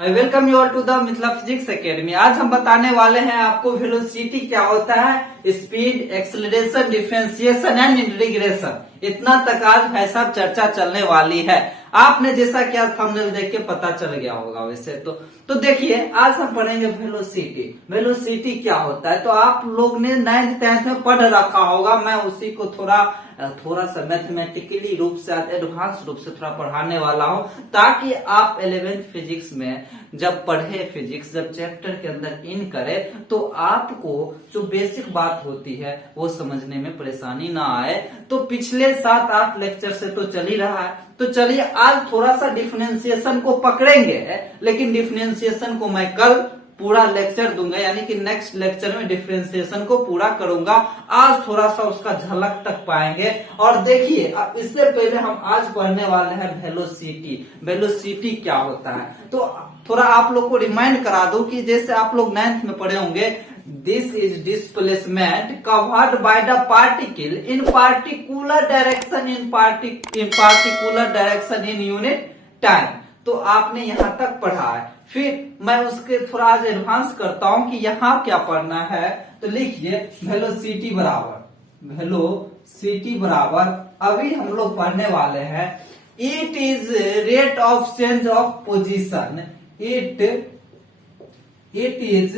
I welcome you all to the Mithila physics academy. आज हम बताने वाले हैं आपको वेलोसिटी क्या होता है, speed, acceleration, differentiation and integration. इतना तक आज भाई साहब चर्चा चलने वाली है। आपने जैसा क्या थंबनेल देख के पता चल गया होगा वैसे तो देखिए आज हम पढ़ेंगे वेलोसिटी। वेलोसिटी क्या होता है तो आप लोग ने 9th 10th में पढ़ रखा होगा। मैं उसी को थोड़ा सा मैथमेटिकली रूप से एडवांस रूप से थोड़ा पढ़ाने वाला हूं, ताकि आप 11th फिजिक्स में जब पढ़े फिजिक्स, जब चैप्टर के अंदर इन करे तो आपको जो बेसिक बात होती है वो समझने में परेशानी ना आए। तो पिछले 7-8 लेक्चर से तो चल ही रहा है, तो चलिए आज थोड़ा सा डिफरेंशिएशन को पकड़ेंगे, लेकिन डिफरेंशिएशन को मैं कल पूरा लेक्चर दूंगा, यानी कि नेक्स्ट लेक्चर में डिफरेंशिएशन को पूरा करूंगा। आज थोड़ा सा उसका झलक तक पाएंगे। और देखिए इससे पहले हम आज पढ़ने वाले हैं वेलोसिटी। वेलोसिटी क्या होता है तो थोड़ा आप लोग को रिमाइंड करा दूं कि जैसे आप लोग 9th में पढ़े होंगे, this is displacement covered by the particle in particular direction in unit time. तो आपने यहां तक पढ़ा है, फिर मैं उसके थोड़ा आज एडवांस करता हूं कि यहां क्या पढ़ना है। तो लिखिए वेलोसिटी बराबर अभी हम लोग पढ़ने वाले हैं, it is rate of change of position. It is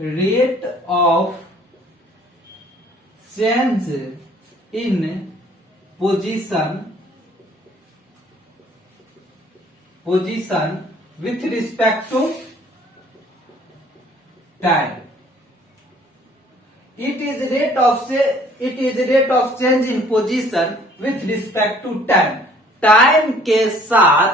rate of change in position with respect to time. It is rate of change in position with respect to time. Time के साथ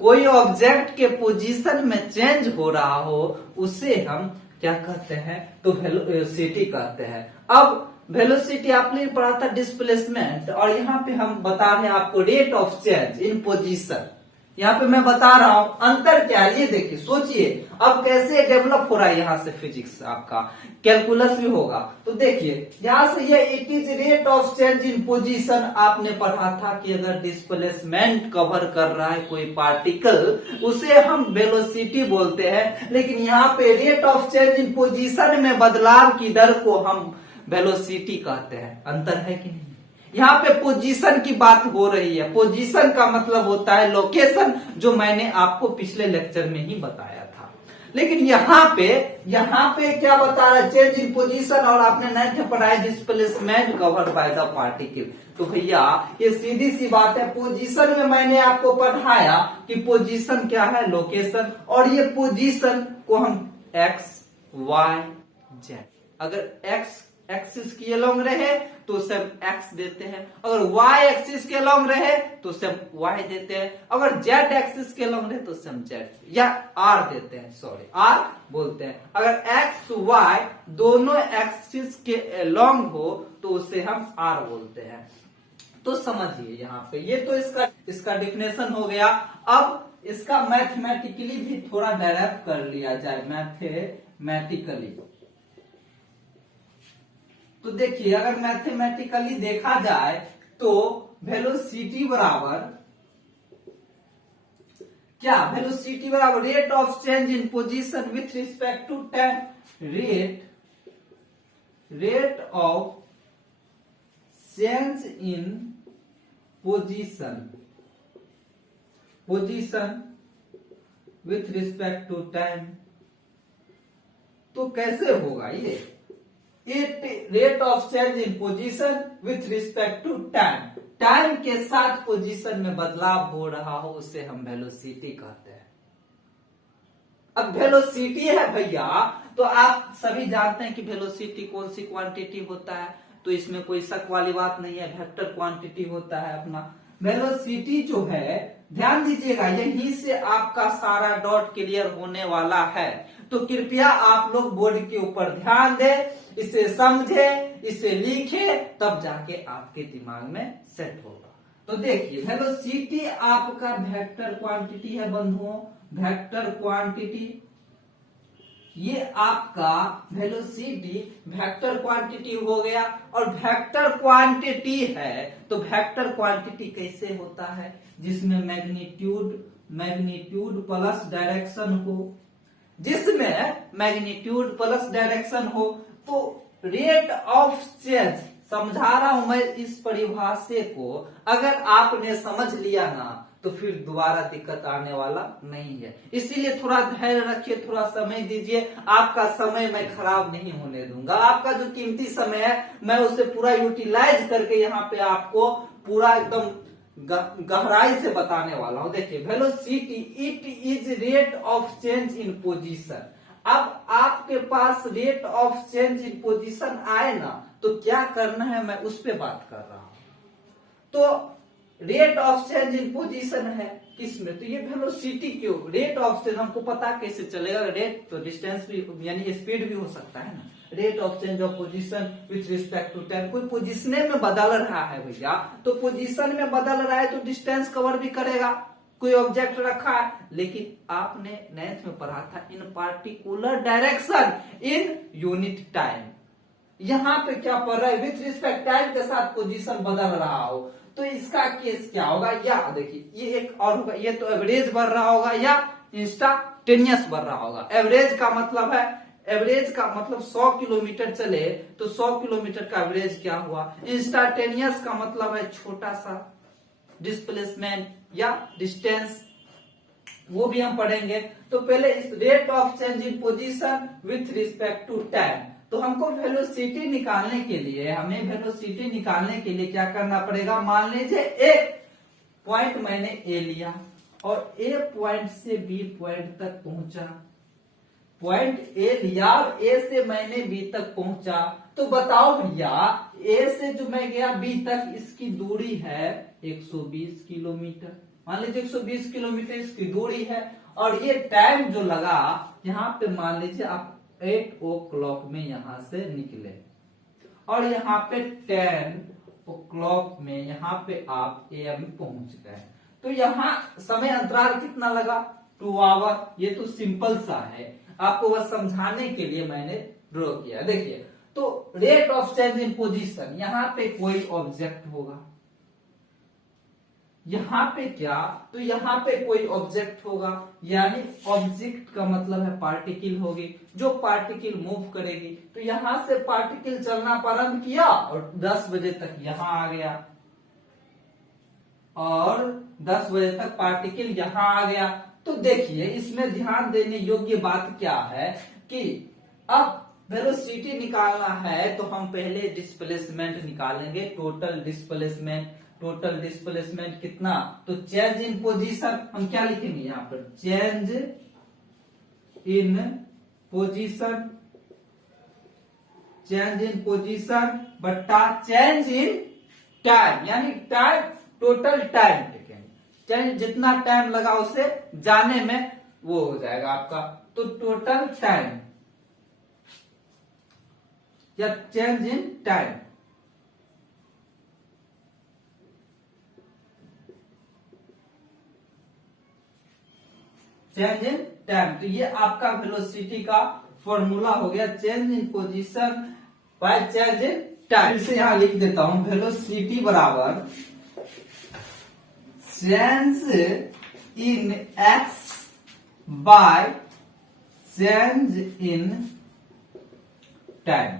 कोई ऑब्जेक्ट के position में change हो रहा हो उसे हम क्या कहते हैं तो वेलोसिटी कहते हैं। अब वेलोसिटी आपने पढ़ा था डिस्प्लेसमेंट, और यहाँ पे हम बता रहे हैं आपको rate of change in position. यहाँ पे मैं बता रहा हूं अंतर क्या है, ये देखिए सोचिए अब कैसे डेवलप हो रहा है यहाँ से फिजिक्स, आपका कैलकुलस भी होगा। तो देखिए यहाँ से ये it is rate of change in position आपने पढ़ा था कि अगर डिस्प्लेसमेंट कवर कर रहा है कोई पार्टिकल उसे हम वेलोसिटी बोलते हैं, लेकिन यहाँ पे rate of change in position में बदलाव की दर को हम वेलोसिटी कहते हैं। अंतर है कि नहीं? यहाँ पे पोजीशन की बात हो रही है। पोजीशन का मतलब होता है लोकेशन, जो मैंने आपको पिछले लेक्चर में ही बताया था। लेकिन यहाँ पे क्या बता रहा है, चेंज इन पोजीशन, और आपने 9th में पढ़ा है displacement covered by the particle. तो भैया ये सीधी सी बात है, पोजीशन में मैंने आपको पढ़ाया कि पोजीशन क्या है, लोकेशन, और ये पोजीशन को हम एक्स वाई जेड, अगर एक्स एक्सिस के अलोंग रहे तो उसे हम एक्स देते हैं, अगर वाई एक्सिस के अलोंग रहे तो उसे हम वाई देते हैं, अगर जेड एक्सिस के अलोंग रहे तो उसे हम जेड या आर देते हैं, सॉरी आर बोलते हैं। अगर एक्स वाई दोनों एक्सिस के अलोंग हो तो उसे हम आर बोलते हैं। तो समझिए यहाँ पे ये तो इसका डिफिनेशन हो गया। अब इसका मैथमेटिकली भी थोड़ा डेराइव कर लिया जाए, मैथमेटिकली। तो देखिए अगर मैथमेटिकली देखा जाए तो वेलोसिटी बराबर क्या, वेलोसिटी बराबर rate of change in position with respect to time. Rate of change in position with respect to time. तो कैसे होगा ये, rate of change in position with respect to time, time के साथ पोजीशन में बदलाव हो रहा हो उसे हम वेलोसिटी कहते हैं। अब वेलोसिटी है भैया, तो आप सभी जानते हैं कि वेलोसिटी कौन सी क्वांटिटी होता है, तो इसमें कोई शक वाली बात नहीं है, वेक्टर क्वांटिटी होता है अपना। वेलोसिटी जो है ध्यान दीजिएगा, यहीं से आपका सारा डॉट क्लियर होने वाला है। तो कृपया आप लोग बोर्ड के ऊपर ध्यान दें, इसे समझे, इसे लिखे, तब जाके आपके दिमाग में सेट होगा। तो देखिए वेलोसिटी आपका वेक्टर क्वांटिटी है बंधुओं, वेक्टर क्वांटिटी। ये आपका वेलोसिटी वेक्टर क्वांटिटी हो गया, और वेक्टर क्वांटिटी है तो वेक्टर क्वांटिटी कैसे होता है, जिसमें मैग्नीट्यूड मैग्नीट्यूड प्लस डायरेक्शन हो, जिसमें मैग्नीट्यूड प्लस डायरेक्शन हो, तो रेट ऑफ चेंज, समझा रहा हूं मैं इस परिभाषा को, अगर आपने समझ लिया ना तो फिर दोबारा दिक्कत आने वाला नहीं है। इसीलिए थोड़ा धैर्य रखिए, थोड़ा समय दीजिए, आपका समय मैं खराब नहीं होने दूंगा। आपका जो कीमती समय है मैं उसे पूरा यूटिलाइज करके यहाँ पे आपको पूरा एकदम गहराई से बताने वाला हूं। देखिए velocity it is rate of change in position. अब आपके पास rate of change in position आए ना तो क्या करना है मैं उस पे बात कर रहा हूं। तो rate of change in position है किसमें, तो ये वेलोसिटी क्यों, रेट ऑफ चेंज हमको पता कैसे चलेगा, रेट तो डिस्टेंस भी यानी स्पीड भी हो सकता है ना, rate of change of position with respect to time. कोई पोजीशन में बदल रहा है भैया, तो पोजीशन में बदल रहा है तो डिस्टेंस कवर भी करेगा। कोई ऑब्जेक्ट रखा है, लेकिन आपने 9th में पढ़ा था इन particular direction in unit time. यहां पे क्या पढ़ रहा है, विथ रिस्पेक्ट टाइम के साथ पोजीशन बदल रहा हो, तो इसका केस क्या होगा, या देखिए ये एक और होगा, ये तो एवरेज बढ़ रहा होगा या इंस्टांटेनियस बढ़ रहा होगा। एवरेज का मतलब है, एवरेज का मतलब 100 किलोमीटर चले तो 100 किलोमीटर का एवरेज क्या हुआ। इंस्टांटेनियस का मतलब है छोटा सा डिस्प्लेसमेंट या डिस्टेंस, वो भी हम पढ़ेंगे। तो पहले इस rate of change in position with respect to time, तो हमको वेलोसिटी निकालने के लिए, हमें वेलोसिटी निकालने के लिए क्या करना पड़ेगा, मान लीजिए एक पॉइंट मैंने ए लिया और ए पॉइंट से बी पॉइंट तक पहुंचा, पॉइंट ए लिया और ए से मैंने बी तक पहुंचा, तो बताओ भैया ए से जो मैं गया बी तक इसकी दूरी है 120 किलोमीटर, मान लीजिए 120 किलोमीटर इसकी दूरी है, और ये टाइम जो लगा यहाँ पे मान लीजिए आप 8 o'clock में यहां से निकले और यहाँ पे 10 o'clock में यहाँ पे आप AM पहुंच गए, तो यहाँ समय अंतराल कितना लगा, 2 आवर। ये तो सिंपल सा है, आपको बस समझाने के लिए मैंने ड्रॉ किया। देखिए तो rate of change in position, यहाँ पे कोई ऑब्जेक्ट होगा, यहाँ पे क्या, तो यहाँ पे कोई ऑब्जेक्ट होगा, यानी ऑब्जेक्ट का मतलब है पार्टिकल होगी, जो पार्टिकल मूव करेगी। तो यहां से पार्टिकल चलना प्रारंभ किया और 10 बजे तक यहां आ गया, और 10 बजे तक पार्टिकल यहां आ गया। तो देखिए इसमें ध्यान देने योग्य बात क्या है कि अब वेलोसिटी निकालना है तो हम पहले डिस्प्लेसमेंट निकालेंगे, टोटल डिस्प्लेसमेंट। टोटल डिस्प्लेसमेंट कितना, तो चेंज इन पोजीशन हम क्या लिखेंगे यहां पर, change in position, change in position बट्टा चेंज इन टाइम, यानी टाइम, टोटल टाइम लिखेंगे, जितना टाइम लगा उसे जाने में वो हो जाएगा आपका, तो टोटल टाइम या change in time. Change in time, तो ये आपका वेलोसिटी का फॉर्मूला हो गया, change in position by change in time. इसे यहां लिख देता हूं, वेलोसिटी बराबर change in x by change in time.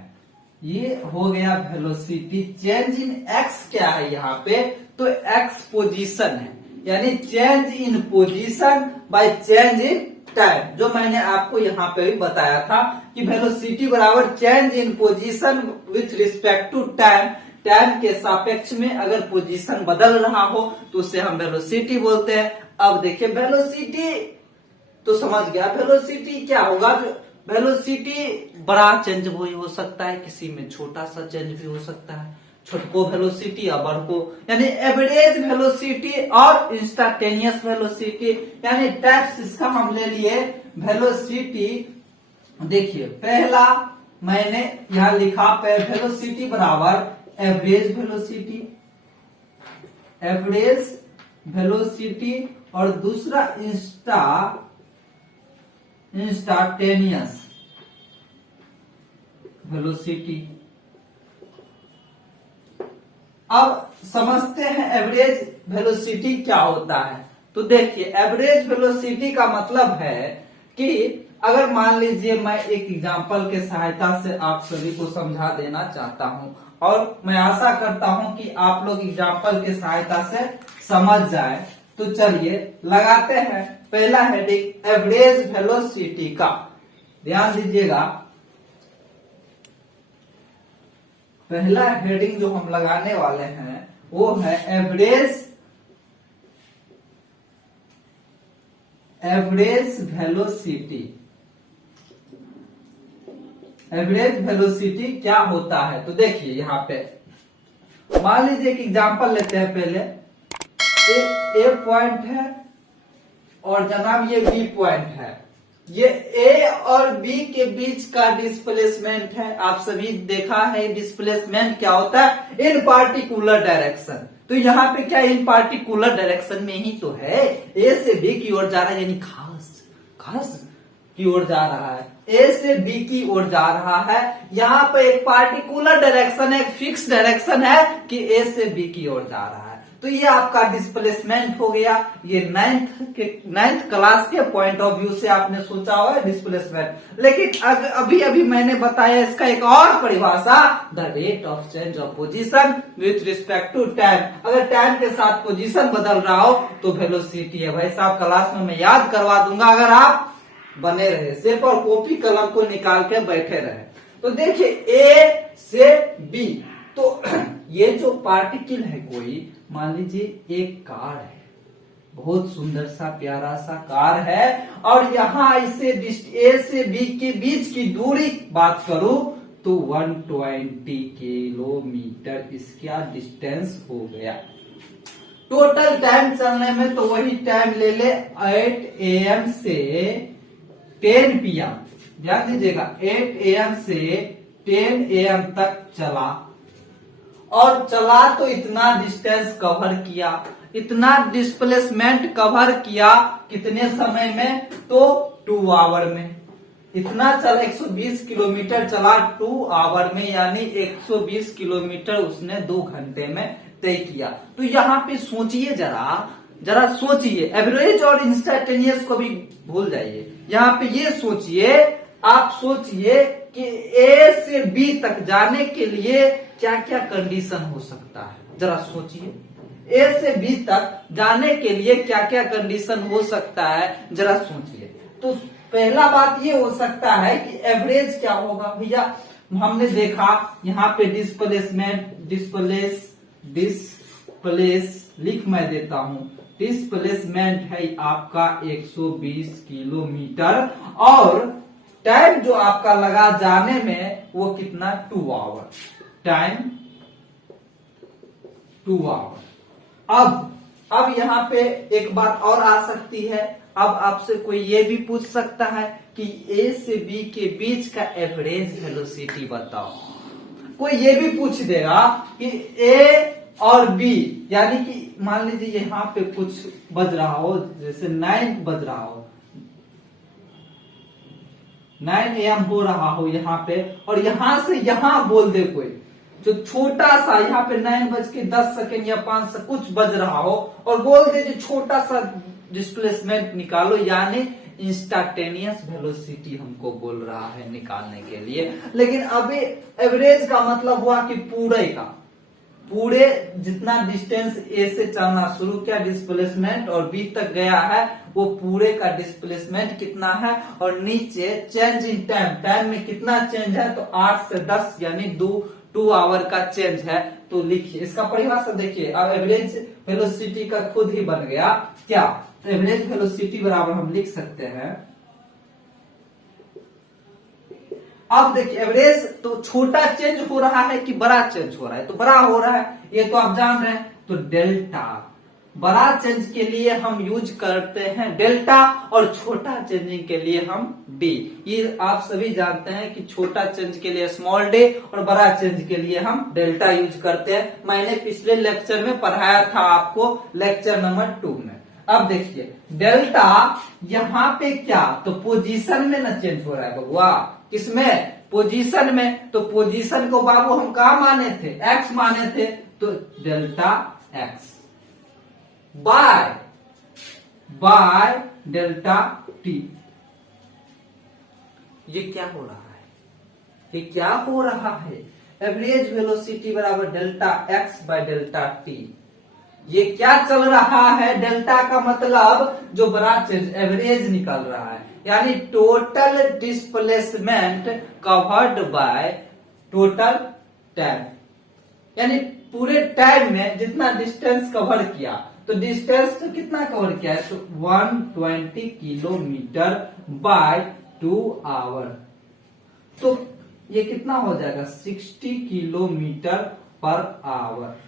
ये हो गया वेलोसिटी। चेंज इन एक्स क्या है यहाँ पे, तो एक्स पोजीशन है, यानी change in position by change in time, जो मैंने आपको यहाँ पे भी बताया था कि वेलोसिटी बराबर change in position with respect to time. Time के सापेक्ष में अगर पोजीशन बदल रहा हो तो उसे हम वेलोसिटी बोलते हैं। अब देखिए वेलोसिटी तो समझ गया, वेलोसिटी क्या होगा, वेलोसिटी बड़ा चेंज भी हो सकता है, किसी में छोटा सा चेंज भी हो सकता है, छोटको वेलोसिटी या बड़को, यानी एवरेज वेलोसिटी और इंस्टांटेनियस वेलोसिटी, यानी टाइप्स इसका हम ले लिए वेलोसिटी। देखिए पहला मैंने यहां लिखा वेलोसिटी बराबर एवरेज वेलोसिटी, एवरेज वेलोसिटी, और दूसरा इंस्टांटेनियस वेलोसिटी। अब समझते हैं एवरेज वेलोसिटी क्या होता है। तो देखिए एवरेज वेलोसिटी का मतलब है कि अगर मान लीजिए मैं एक एग्जांपल के सहायता से आप सभी को समझा देना चाहता हूं और मैं आशा करता हूं कि आप लोग एग्जांपल के सहायता से समझ जाए। तो चलिए लगाते हैं पहला हेडिंग एवरेज वेलोसिटी का। ध्यान दीजिएगा, पहला हेडिंग जो हम लगाने वाले हैं वो है एवरेज वेलोसिटी। एवरेज वेलोसिटी क्या होता है? तो देखिए यहाँ पे मान लीजिए एक एग्जांपल लेते हैं। पहले ए पॉइंट है और जनाब ये बी पॉइंट है। ये ए और बी के बीच का डिस्प्लेसमेंट है। आप सभी देखा है डिस्प्लेसमेंट क्या होता है, इन पार्टिकुलर डायरेक्शन। तो यहाँ पे क्या इन पार्टिकुलर डायरेक्शन में ही तो है, ए से बी की ओर जा रहा है, यानी खास की ओर जा रहा है, ए से बी की ओर जा रहा है। यहाँ पे एक पार्टिकुलर डायरेक्शन है, एक फिक्स डायरेक्शन है कि ए से बी की ओर जा रहा है। तो ये आपका डिस्प्लेसमेंट हो गया। ये नाइन्थ क्लास के पॉइंट ऑफ व्यू से आपने सोचा हुआ है डिस्प्लेसमेंट। लेकिन अभी मैंने बताया इसका एक और परिभाषा, the rate of change of position with respect to time. अगर टाइम के साथ पोजीशन बदल रहा हो तो वेलोसिटी है। भाई साहब क्लास में मैं याद करवा दूंगा अगर आप बने रहे, सिर्फ और कॉपी कलम को निकाल के बैठे रहे। तो देखिए ए से बी, तो ये जो पार्टिकल है, कोई मान लीजिए एक कार है, बहुत सुंदर सा प्यारा सा कार है, और यहाँ इसे ए से बी के बीच की दूरी बात करूं तो 120 किलोमीटर इसका डिस्टेंस हो गया। टोटल टाइम चलने में तो वही टाइम ले ले 8 AM से 10 PM। ध्यान दीजिएगा 8 AM से 10 AM तक चला, और चला तो इतना डिस्टेंस कवर किया, इतना डिस्प्लेसमेंट कवर किया कितने समय में? तो 2 आवर में। इतना चला 120 किलोमीटर चला 2 आवर में, यानी 120 किलोमीटर उसने 2 घंटे में तय किया। तो यहाँ पे सोचिए जरा सोचिए, एवरेज और इंस्टेंटेनियस को भी भूल जाइए। यहाँ पे ये सोचिए, आप सोचिए कि ए से बी तक जाने के लिए क्या क्या कंडीशन हो सकता है। जरा सोचिए, ए से बी तक जाने के लिए क्या क्या कंडीशन हो सकता है, जरा सोचिए। तो पहला बात ये हो सकता है कि एवरेज क्या होगा भैया। हमने देखा यहाँ पे डिस्प्लेस लिख मैं देता हूं, डिस्प्लेसमेंट है आपका 120 किलोमीटर, और टाइम जो आपका लगा जाने में वो कितना? 2 आवर। Time 2 our. अब यहाँ पे एक बात और आ सकती है। अब आपसे कोई ये भी पूछ सकता है कि ए से बी के बीच का एवरेज वेलोसिटी बताओ। कोई ये भी पूछ देगा कि ए और बी, यानी कि मान लीजिए यहाँ पे कुछ बज रहा हो, जैसे 9 बज रहा हो, 9 AM हो रहा हो यहाँ पे, और यहां से यहां बोल दे कोई, जो छोटा सा यहाँ पे 9:10 या 5 कुछ बज रहा हो, और बोल दे जो छोटा सा डिस्प्लेसमेंट निकालो, यानी इंस्टेंटेनियस वेलोसिटी हमको बोल रहा है निकालने के लिए। लेकिन अभी एवरेज का मतलब हुआ कि पूरे जितना डिस्टेंस ए से चलना शुरू किया डिस्प्लेसमेंट और बी तक गया है, वो पूरे का डिस्प्लेसमेंट कितना है, और नीचे चेंज इन टाइम में कितना चेंज है, तो 8 से 10 यानी 2 आवर का चेंज है। तो लिखिए इसका परिभाषा देखिए। अब एवरेज वेलोसिटी का खुद ही बन गया क्या? तो एवरेज वेलोसिटी बराबर हम लिख सकते हैं, अब देखिए एवरेज तो छोटा चेंज हो रहा है कि बड़ा चेंज हो रहा है, तो बड़ा हो रहा है, ये तो आप जान रहे हैं। तो डेल्टा, बड़ा चेंज के लिए हम यूज करते हैं डेल्टा, और छोटा चेंजिंग के लिए हम डी। ये आप सभी जानते हैं कि छोटा चेंज के लिए स्मॉल डी और बड़ा चेंज के लिए हम डेल्टा यूज करते हैं। मैंने पिछले लेक्चर में पढ़ाया था आपको, लेक्चर नंबर 2 में। अब देखिए डेल्टा यहाँ पे क्या, तो पोजीशन में ना चेंज हो रहा है बबुआ, किसमें? पोजीशन में। तो पोजीशन को बाबू हम कहा माने थे? एक्स माने थे, तो delta X by by delta T. ये क्या हो रहा है, ये क्या हो रहा है, एवरेज वेलोसिटी बराबर delta X bye delta T. ये क्या चल रहा है, डेल्टा का मतलब जो बड़ा चीज एवरेज निकल रहा है, यानी total displacement covered by total time, यानी पूरे टाइम में जितना डिस्टेंस कवर किया, तो डिस्टेंस तो कितना कवर किया है, तो 120 किलोमीटर बाय 2 आवर, तो ये कितना हो जाएगा 60 किलोमीटर पर आवर।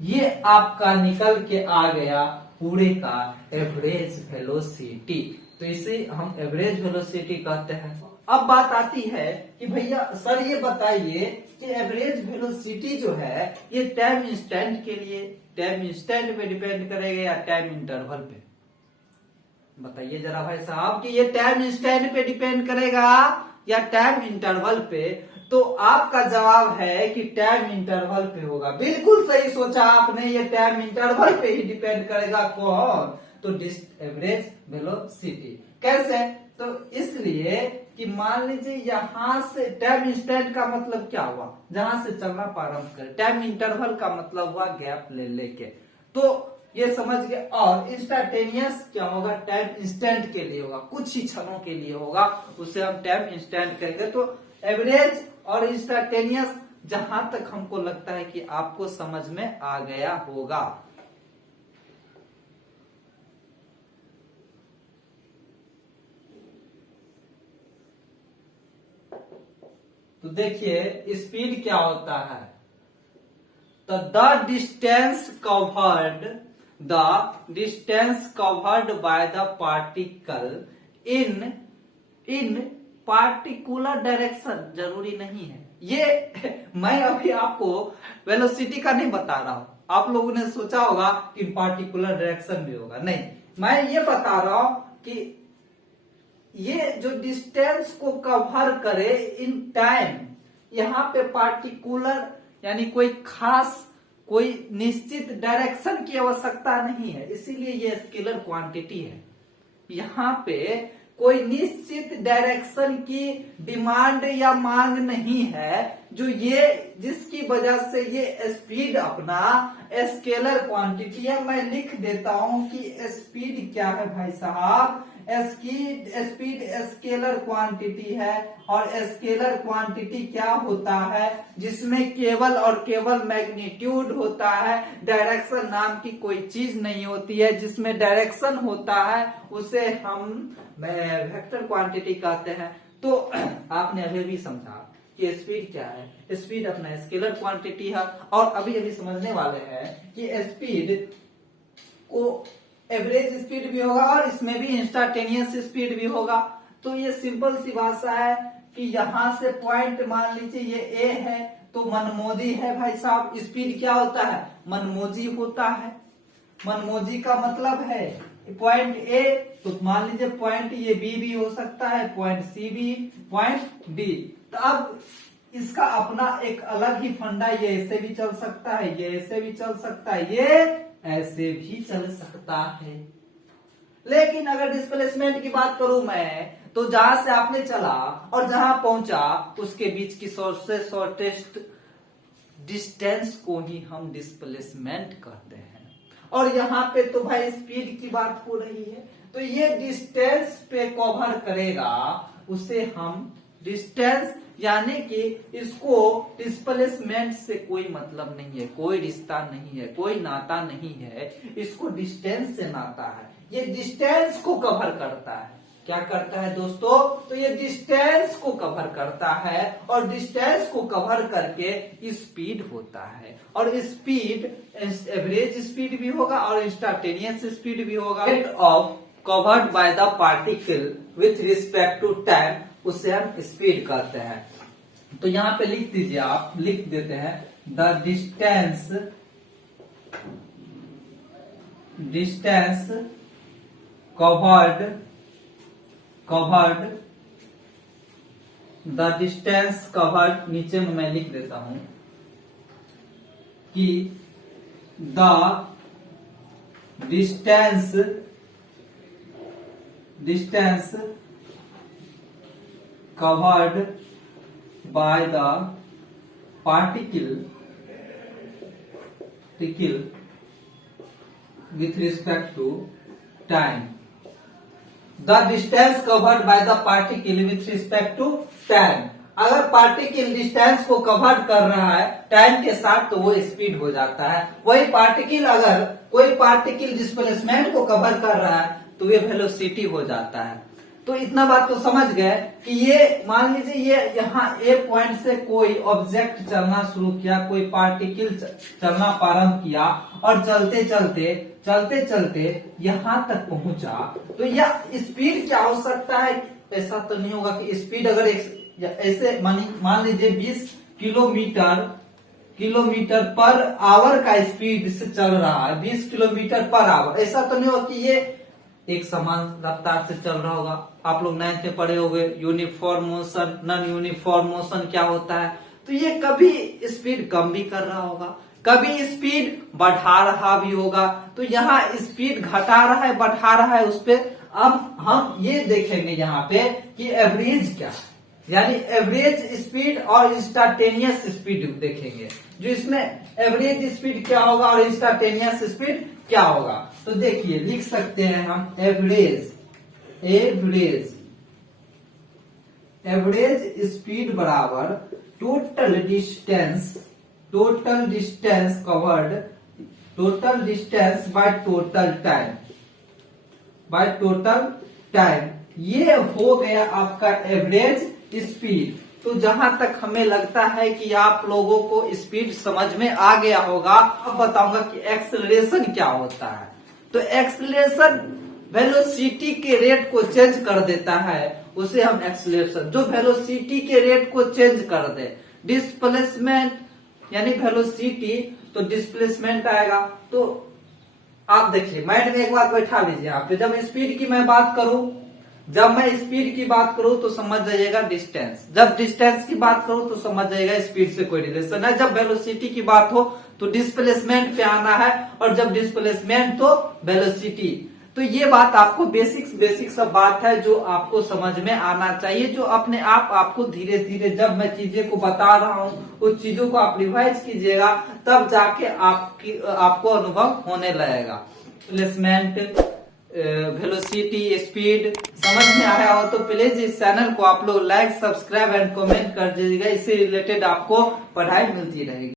ये आपका निकल के आ गया पूरे का एवरेज वेलोसिटी, तो इसे हम एवरेज वेलोसिटी कहते हैं। अब बात आती है कि भैया सर ये बताइए कि एवरेज वेलोसिटी जो है ये टाइम इंस्टेंट के लिए, टाइम इंस्टेंट पे डिपेंड करेगा या टाइम इंटरवल पे, बताइए जरा भाई साहब कि ये टाइम इंस्टेंट पे डिपेंड करेगा या टाइम इंटरवल पे। तो आपका जवाब है कि टाइम इंटरवल पे होगा। बिल्कुल सही सोचा आपने, ये टाइम इंटरवल पे ही डिपेंड करेगा। कौन, तो एवरेज वेलोसिटी। कैसे, तो इसलिए कि मान लीजिए यहां से टाइम इंस्टेंट का मतलब क्या हुआ, जहां से चलना प्रारंभ करे, टाइम इंटरवल का मतलब हुआ गैप ले लेके, तो ये समझ गए। और इंस्टेंटेनियस क्या होगा, टाइम इंस्टेंट के लिए होगा, कुछ ही क्षणों के लिए होगा, उसे हम टाइम इंस्टेंट कहेंगे। तो एवरेज और इंस्टेंटेनियस जहां तक हमको लगता है कि आपको समझ में आ गया होगा। तो देखिए स्पीड क्या होता है, तो the distance covered by the particle in particular direction, जरूरी नहीं है ये मैं अभी आपको वेलोसिटी का नहीं बता रहा हूं, आप लोगों ने सोचा होगा कि पार्टिकुलर डायरेक्शन भी होगा, नहीं, मैं ये बता रहा हूं कि ये जो डिस्टेंस को कवर करे इन टाइम, यहाँ पे पार्टिकुलर यानी कोई खास, कोई निश्चित डायरेक्शन की आवश्यकता नहीं है, इसीलिए ये स्केलर क्वांटिटी है। यहाँ पे कोई निश्चित डायरेक्शन की डिमांड या मांग नहीं है, जो ये जिसकी वजह से ये स्पीड अपना स्केलर क्वांटिटी है। मैं लिख देता हूं कि स्पीड क्या है भाई साहब, स्पीड स्केलर क्वांटिटी है। और स्केलर क्वांटिटी क्या होता है, जिसमें केवल और केवल मैग्नीट्यूड होता है, डायरेक्शन नाम की कोई चीज नहीं होती है। जिसमें डायरेक्शन होता है उसे हम वेक्टर क्वांटिटी कहते हैं। तो आपने अभी भी समझा कि स्पीड क्या है, स्पीड अपना स्केलर क्वांटिटी है। और अभी अभी समझने वाले हैं कि स्पीड को एवरेज स्पीड भी होगा और इसमें भी इंस्टेंटेनियस स्पीड भी होगा। तो ये सिंपल सी भाषा है कि यहां से पॉइंट मान लीजिए ये ए है, तो मनमोजी है भाई साहब। स्पीड क्या होता है, मनमोजी होता है। मनमोजी का मतलब है पॉइंट ए, तो मान लीजिए पॉइंट ये बी भी हो सकता है, पॉइंट सी भी, पॉइंट डी। तो अब इसका अपना एक अलग ही फंडा, ये ऐसे भी चल सकता है, ये ऐसे भी चल सकता है, ये ऐसे भी चल सकता है। लेकिन अगर डिस्प्लेसमेंट की बात करूं मैं, तो जहां से आपने चला और जहां पहुंचा उसके बीच की शॉर्टेस्ट डिस्टेंस को ही हम डिस्प्लेसमेंट कहते हैं। और यहाँ पे तो भाई स्पीड की बात हो रही है, तो ये डिस्टेंस पे कवर करेगा, उसे हम डिस्टेंस, यानी कि इसको डिस्प्लेसमेंट से कोई मतलब नहीं है, कोई रिश्ता नहीं है, कोई नाता नहीं है, इसको डिस्टेंस से नाता है। ये डिस्टेंस को कवर करता है। क्या करता है दोस्तों, तो ये डिस्टेंस को कवर करता है, और डिस्टेंस को कवर करके स्पीड होता है। और स्पीड एवरेज स्पीड भी होगा और इंस्टेंटेनियस स्पीड भी होगा। Rate of covered by the particle with respect to time, उसे हम स्पीड कहते हैं। तो यहां पे लिख दीजिए, आप लिख देते हैं the distance the distance covered, नीचे में मैं लिख देता हूं कि the distance distance covered by the particle with respect to time. The distance covered by the particle with respect to time. अगर पार्टिकल डिस्टेंस को कवर कर रहा है टाइम के साथ तो वो स्पीड हो जाता है। वही पार्टिकल अगर कोई पार्टिकल डिस्प्लेसमेंट को कवर कर रहा है तो ये वेलोसिटी हो जाता है। तो इतना बात तो समझ गए कि ये मान लीजिए ये यहाँ ए पॉइंट से कोई ऑब्जेक्ट चलना शुरू किया, कोई पार्टिकल चलना प्रारंभ किया और चलते चलते यहाँ तक पहुंचा, तो यह स्पीड क्या हो सकता है? ऐसा तो नहीं होगा कि स्पीड अगर ऐसे मान लीजिए 20 किलोमीटर पर आवर का स्पीड से चल रहा है, 20 किलोमीटर पर आवर, ऐसा तो नहीं होगा कि ये एक समान रफ्तार से चल रहा होगा। आप लोग 9th में पढ़े होंगे uniform motion, non uniform motion क्या होता है। तो ये कभी स्पीड कम भी कर रहा होगा, कभी स्पीड बढ़ा रहा भी होगा। तो यहाँ स्पीड घटा रहा है, बढ़ा रहा है, उस पे अब हम ये देखेंगे यहाँ पे कि एवरेज क्या है, यानी एवरेज स्पीड और इंस्टांटेनियस स्पीड देखेंगे। जो इसमें एवरेज स्पीड क्या होगा और इंस्टांटेनियस स्पीड क्या होगा, तो देखिए लिख सकते हैं हम एवरेज स्पीड बराबर total distance covered, total distance by total time. ये हो गया आपका एवरेज स्पीड। तो जहां तक हमें लगता है कि आप लोगों को स्पीड समझ में आ गया होगा, अब बताऊंगा कि एक्सेलरेशन क्या होता है। तो एक्सेलरेशन वेलोसिटी के रेट को चेंज कर देता है, उसे हम एक्सेलरेशन, जो वेलोसिटी के रेट को चेंज कर दे। डिस्प्लेसमेंट यानी वेलोसिटी तो डिस्प्लेसमेंट आएगा। तो आप देखिए माइंड में एक बात बैठा लीजिए यहाँ पे, जब स्पीड की मैं बात करूं, जब मैं स्पीड की बात करूं तो समझ जाइएगा डिस्टेंस, जब डिस्टेंस की बात करूं तो समझ जाइएगा स्पीड से कोई रिलेशन है, जब वेलोसिटी की बात हो तो डिस्प्लेसमेंट पे आना है, और जब डिस्प्लेसमेंट तो वेलोसिटी। तो ये बात आपको बेसिक सब बात है जो आपको समझ में आना चाहिए, जो अपने आप आपको धीरे धीरे जब मैं चीजें को बता रहा हूँ उस चीजों को आप रिवाइज कीजिएगा, तब जाके आपको अनुभव होने लगेगा। प्लेसमेंट, वेलोसिटी, स्पीड समझ में आया हो तो प्लीज इस चैनल को आप लोग लाइक, सब्सक्राइब एंड कमेंट कर दीजिएगा। इससे रिलेटेड आपको पढ़ाई मिलती रहेगी।